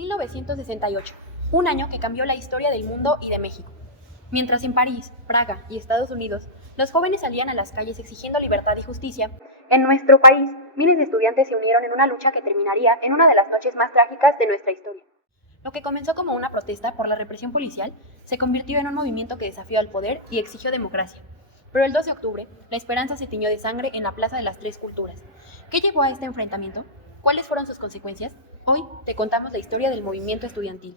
1968, un año que cambió la historia del mundo y de México. Mientras en París, Praga y Estados Unidos, los jóvenes salían a las calles exigiendo libertad y justicia, en nuestro país, miles de estudiantes se unieron en una lucha que terminaría en una de las noches más trágicas de nuestra historia. Lo que comenzó como una protesta por la represión policial se convirtió en un movimiento que desafió al poder y exigió democracia. Pero el 2 de octubre, la esperanza se tiñó de sangre en la Plaza de las Tres Culturas. ¿Qué llevó a este enfrentamiento? ¿Cuáles fueron sus consecuencias? Hoy te contamos la historia del movimiento estudiantil.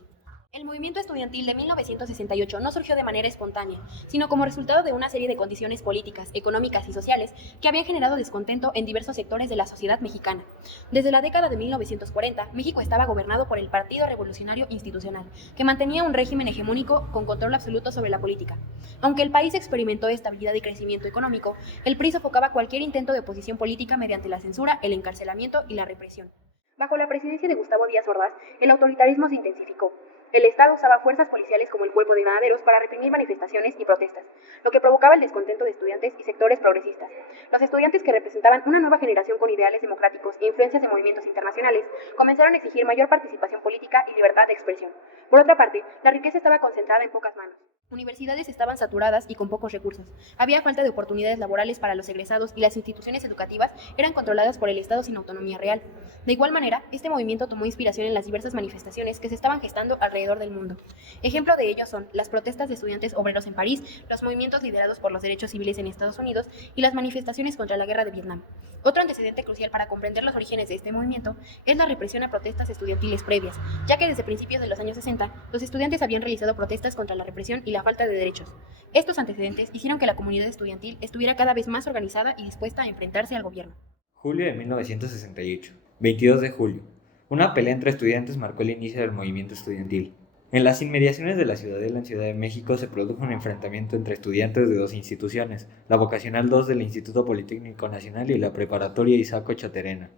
El movimiento estudiantil de 1968 no surgió de manera espontánea, sino como resultado de una serie de condiciones políticas, económicas y sociales que habían generado descontento en diversos sectores de la sociedad mexicana. Desde la década de 1940, México estaba gobernado por el Partido Revolucionario Institucional, que mantenía un régimen hegemónico con control absoluto sobre la política. Aunque el país experimentó estabilidad y crecimiento económico, el PRI sofocaba cualquier intento de oposición política mediante la censura, el encarcelamiento y la represión. Bajo la presidencia de Gustavo Díaz Ordaz, el autoritarismo se intensificó. El Estado usaba fuerzas policiales como el Cuerpo de Granaderos para reprimir manifestaciones y protestas, lo que provocaba el descontento de estudiantes y sectores progresistas. Los estudiantes, que representaban una nueva generación con ideales democráticos e influencias de movimientos internacionales, comenzaron a exigir mayor participación política y libertad de expresión. Por otra parte, la riqueza estaba concentrada en pocas manos. Universidades estaban saturadas y con pocos recursos. Había falta de oportunidades laborales para los egresados y las instituciones educativas eran controladas por el Estado sin autonomía real. De igual manera, este movimiento tomó inspiración en las diversas manifestaciones que se estaban gestando alrededor del mundo. Ejemplo de ello son las protestas de estudiantes obreros en París, los movimientos liderados por los derechos civiles en Estados Unidos y las manifestaciones contra la guerra de Vietnam. Otro antecedente crucial para comprender los orígenes de este movimiento es la represión a protestas estudiantiles previas, ya que desde principios de los años 60, los estudiantes habían realizado protestas contra la represión y la falta de derechos. Estos antecedentes hicieron que la comunidad estudiantil estuviera cada vez más organizada y dispuesta a enfrentarse al gobierno. Julio de 1968, 22 de julio. Una pelea entre estudiantes marcó el inicio del movimiento estudiantil. En las inmediaciones de la Ciudadela en Ciudad de México se produjo un enfrentamiento entre estudiantes de dos instituciones, la Vocacional 2 del Instituto Politécnico Nacional y la Preparatoria Isaac Ochoa-Terena,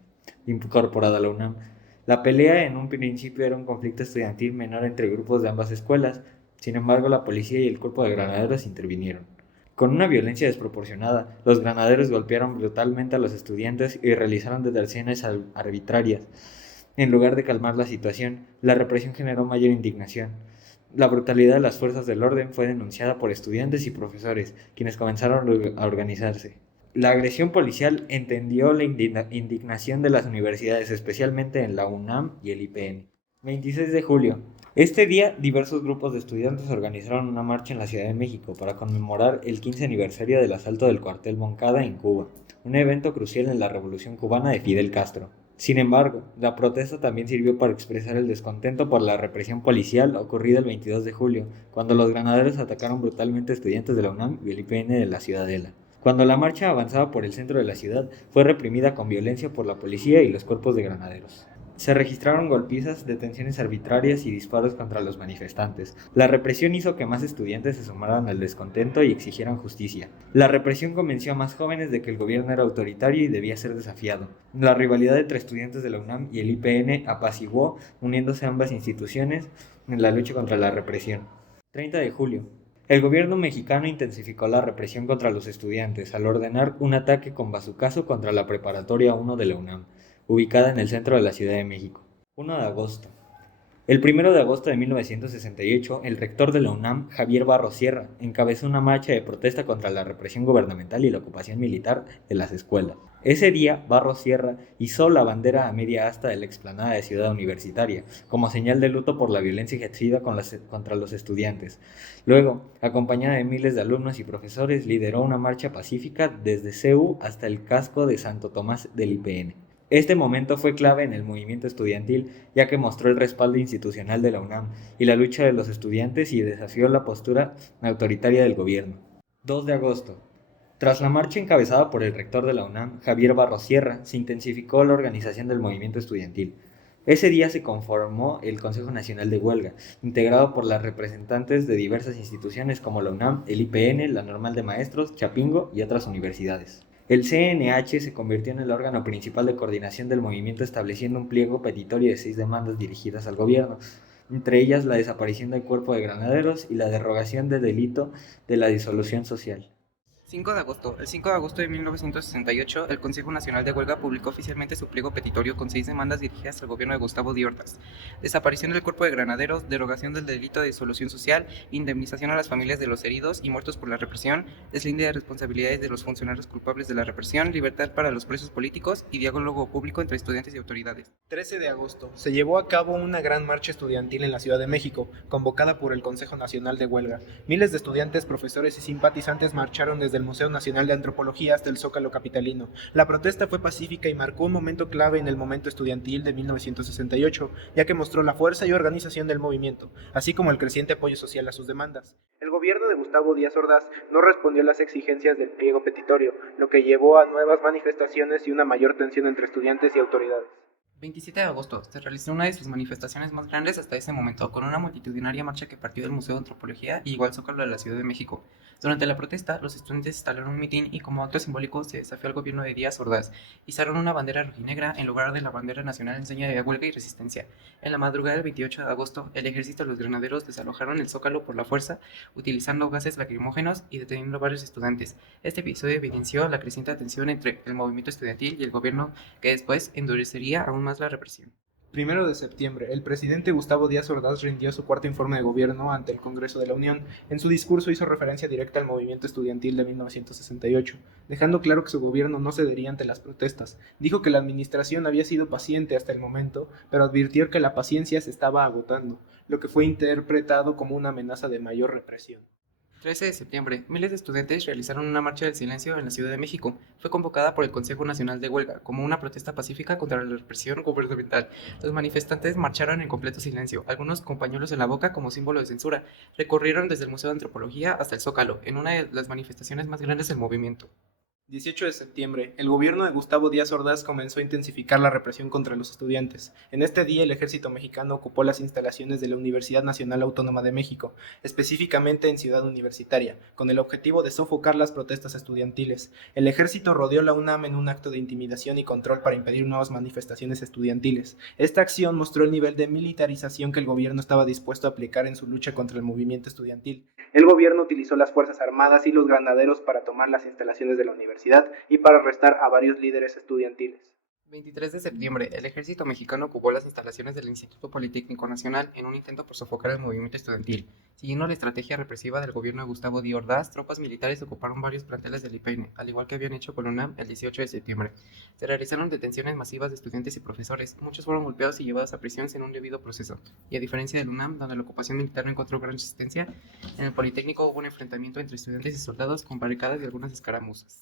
incorporada a la UNAM. La pelea en un principio era un conflicto estudiantil menor entre grupos de ambas escuelas. Sin embargo, la policía y el cuerpo de granaderos intervinieron. Con una violencia desproporcionada, los granaderos golpearon brutalmente a los estudiantes y realizaron detenciones arbitrarias. En lugar de calmar la situación, la represión generó mayor indignación. La brutalidad de las fuerzas del orden fue denunciada por estudiantes y profesores, quienes comenzaron a organizarse. La agresión policial entendió la indignación de las universidades, especialmente en la UNAM y el IPN. 26 de julio. Este día, diversos grupos de estudiantes organizaron una marcha en la Ciudad de México para conmemorar el 15 aniversario del asalto del cuartel Moncada en Cuba, un evento crucial en la Revolución Cubana de Fidel Castro. Sin embargo, la protesta también sirvió para expresar el descontento por la represión policial ocurrida el 22 de julio, cuando los granaderos atacaron brutalmente a estudiantes de la UNAM y el IPN de la Ciudadela. Cuando la marcha avanzaba por el centro de la ciudad, fue reprimida con violencia por la policía y los cuerpos de granaderos. Se registraron golpizas, detenciones arbitrarias y disparos contra los manifestantes. La represión hizo que más estudiantes se sumaran al descontento y exigieran justicia. La represión convenció a más jóvenes de que el gobierno era autoritario y debía ser desafiado. La rivalidad entre estudiantes de la UNAM y el IPN apaciguó, uniéndose ambas instituciones en la lucha contra la represión. 30 de julio. El gobierno mexicano intensificó la represión contra los estudiantes al ordenar un ataque con bazucazo contra la Preparatoria 1 de la UNAM, ubicada en el centro de la Ciudad de México. 1 de agosto. El 1 de agosto de 1968, el rector de la UNAM, Javier Barros Sierra, encabezó una marcha de protesta contra la represión gubernamental y la ocupación militar de las escuelas. Ese día, Barros Sierra izó la bandera a media asta de la explanada de Ciudad Universitaria, como señal de luto por la violencia ejercida contra los estudiantes. Luego, acompañada de miles de alumnos y profesores, lideró una marcha pacífica desde CEU hasta el casco de Santo Tomás del IPN. Este momento fue clave en el movimiento estudiantil, ya que mostró el respaldo institucional de la UNAM y la lucha de los estudiantes y desafió la postura autoritaria del gobierno. 2 de agosto. Tras la marcha encabezada por el rector de la UNAM, Javier Barros Sierra, se intensificó la organización del movimiento estudiantil. Ese día se conformó el Consejo Nacional de Huelga, integrado por las representantes de diversas instituciones como la UNAM, el IPN, la Normal de Maestros, Chapingo y otras universidades. El CNH se convirtió en el órgano principal de coordinación del movimiento, estableciendo un pliego petitorio de 6 demandas dirigidas al gobierno, entre ellas la desaparición del cuerpo de granaderos y la derogación del delito de la disolución social. 5 de agosto. El 5 de agosto de 1968, el Consejo Nacional de Huelga publicó oficialmente su pliego petitorio con 6 demandas dirigidas al gobierno de Gustavo Díaz Ordaz: desaparición del cuerpo de granaderos, derogación del delito de disolución social, indemnización a las familias de los heridos y muertos por la represión, deslinde de responsabilidades de los funcionarios culpables de la represión, libertad para los presos políticos y diálogo público entre estudiantes y autoridades. 13 de agosto. Se llevó a cabo una gran marcha estudiantil en la Ciudad de México, convocada por el Consejo Nacional de Huelga. Miles de estudiantes, profesores y simpatizantes marcharon desde el Museo Nacional de Antropología hasta el Zócalo capitalino. La protesta fue pacífica y marcó un momento clave en el momento estudiantil de 1968, ya que mostró la fuerza y organización del movimiento, así como el creciente apoyo social a sus demandas. El gobierno de Gustavo Díaz Ordaz no respondió a las exigencias del pliego petitorio, lo que llevó a nuevas manifestaciones y una mayor tensión entre estudiantes y autoridades. 27 de agosto, se realizó una de sus manifestaciones más grandes hasta ese momento, con una multitudinaria marcha que partió del Museo de Antropología y llegó al Zócalo de la Ciudad de México. Durante la protesta, los estudiantes instalaron un mitin y como acto simbólico se desafió al gobierno de Díaz Ordaz. Izaron una bandera rojinegra en lugar de la bandera nacional en señal de huelga y resistencia. En la madrugada del 28 de agosto, el ejército y los granaderos desalojaron el Zócalo por la fuerza, utilizando gases lacrimógenos y deteniendo a varios estudiantes. Este episodio evidenció la creciente tensión entre el movimiento estudiantil y el gobierno, que después endurecería aún más la represión. 1 de septiembre, el presidente Gustavo Díaz Ordaz rindió su cuarto informe de gobierno ante el Congreso de la Unión. En su discurso hizo referencia directa al movimiento estudiantil de 1968, dejando claro que su gobierno no cedería ante las protestas. Dijo que la administración había sido paciente hasta el momento, pero advirtió que la paciencia se estaba agotando, lo que fue interpretado como una amenaza de mayor represión. 13 de septiembre, miles de estudiantes realizaron una marcha del silencio en la Ciudad de México. Fue convocada por el Consejo Nacional de Huelga como una protesta pacífica contra la represión gubernamental. Los manifestantes marcharon en completo silencio, algunos con pañuelos en la boca como símbolo de censura. Recorrieron desde el Museo de Antropología hasta el Zócalo, en una de las manifestaciones más grandes del movimiento. 18 de septiembre, el gobierno de Gustavo Díaz Ordaz comenzó a intensificar la represión contra los estudiantes. En este día, el ejército mexicano ocupó las instalaciones de la Universidad Nacional Autónoma de México, específicamente en Ciudad Universitaria, con el objetivo de sofocar las protestas estudiantiles. El ejército rodeó la UNAM en un acto de intimidación y control para impedir nuevas manifestaciones estudiantiles. Esta acción mostró el nivel de militarización que el gobierno estaba dispuesto a aplicar en su lucha contra el movimiento estudiantil. El gobierno utilizó las Fuerzas Armadas y los granaderos para tomar las instalaciones de la universidad y para arrestar a varios líderes estudiantiles. 23 de septiembre, el ejército mexicano ocupó las instalaciones del Instituto Politécnico Nacional en un intento por sofocar el movimiento estudiantil. Siguiendo la estrategia represiva del gobierno de Gustavo Díaz Ordaz, tropas militares ocuparon varios planteles del IPN, al igual que habían hecho con la UNAM el 18 de septiembre. Se realizaron detenciones masivas de estudiantes y profesores. Muchos fueron golpeados y llevados a prisión sin un debido proceso. Y a diferencia del UNAM, donde la ocupación militar no encontró gran resistencia, en el Politécnico hubo un enfrentamiento entre estudiantes y soldados con barricadas y algunas escaramuzas.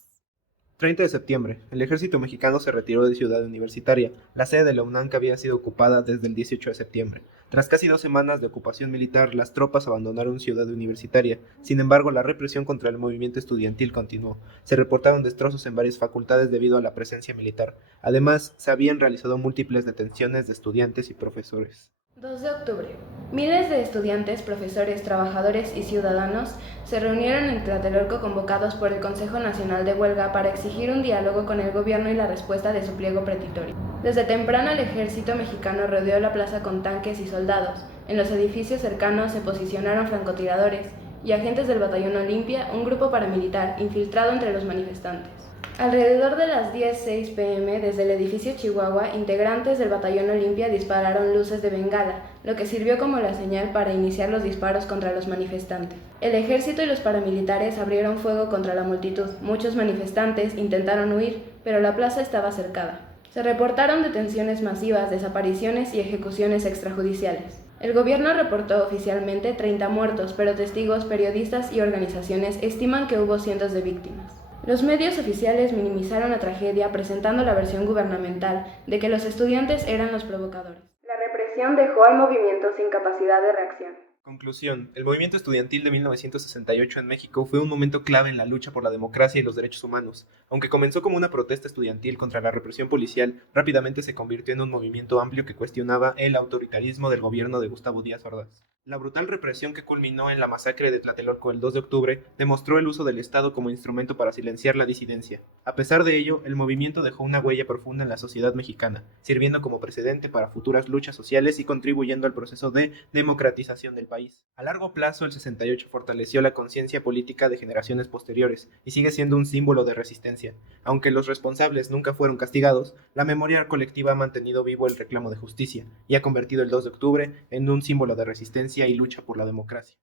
30 de septiembre, el ejército mexicano se retiró de Ciudad Universitaria, la sede de la UNAM que había sido ocupada desde el 18 de septiembre. Tras casi 2 semanas de ocupación militar, las tropas abandonaron Ciudad Universitaria. Sin embargo, la represión contra el movimiento estudiantil continuó. Se reportaron destrozos en varias facultades debido a la presencia militar. Además, se habían realizado múltiples detenciones de estudiantes y profesores. 2 de octubre. Miles de estudiantes, profesores, trabajadores y ciudadanos se reunieron en Tlatelolco convocados por el Consejo Nacional de Huelga para exigir un diálogo con el gobierno y la respuesta de su pliego petitorio. Desde temprano el ejército mexicano rodeó la plaza con tanques y soldados. En los edificios cercanos se posicionaron francotiradores y agentes del Batallón Olimpia, un grupo paramilitar infiltrado entre los manifestantes. Alrededor de las 10:06 p.m., desde el edificio Chihuahua, integrantes del Batallón Olimpia dispararon luces de bengala, lo que sirvió como la señal para iniciar los disparos contra los manifestantes. El ejército y los paramilitares abrieron fuego contra la multitud. Muchos manifestantes intentaron huir, pero la plaza estaba cercada. Se reportaron detenciones masivas, desapariciones y ejecuciones extrajudiciales. El gobierno reportó oficialmente 30 muertos, pero testigos, periodistas y organizaciones estiman que hubo cientos de víctimas. Los medios oficiales minimizaron la tragedia presentando la versión gubernamental de que los estudiantes eran los provocadores. La represión dejó al movimiento sin capacidad de reacción. Conclusión. El movimiento estudiantil de 1968 en México fue un momento clave en la lucha por la democracia y los derechos humanos. Aunque comenzó como una protesta estudiantil contra la represión policial, rápidamente se convirtió en un movimiento amplio que cuestionaba el autoritarismo del gobierno de Gustavo Díaz Ordaz. La brutal represión que culminó en la masacre de Tlatelolco el 2 de octubre demostró el uso del Estado como instrumento para silenciar la disidencia. A pesar de ello, el movimiento dejó una huella profunda en la sociedad mexicana, sirviendo como precedente para futuras luchas sociales y contribuyendo al proceso de democratización del país. A largo plazo, el 68 fortaleció la conciencia política de generaciones posteriores y sigue siendo un símbolo de resistencia. Aunque los responsables nunca fueron castigados, la memoria colectiva ha mantenido vivo el reclamo de justicia y ha convertido el 2 de octubre en un símbolo de resistencia y lucha por la democracia.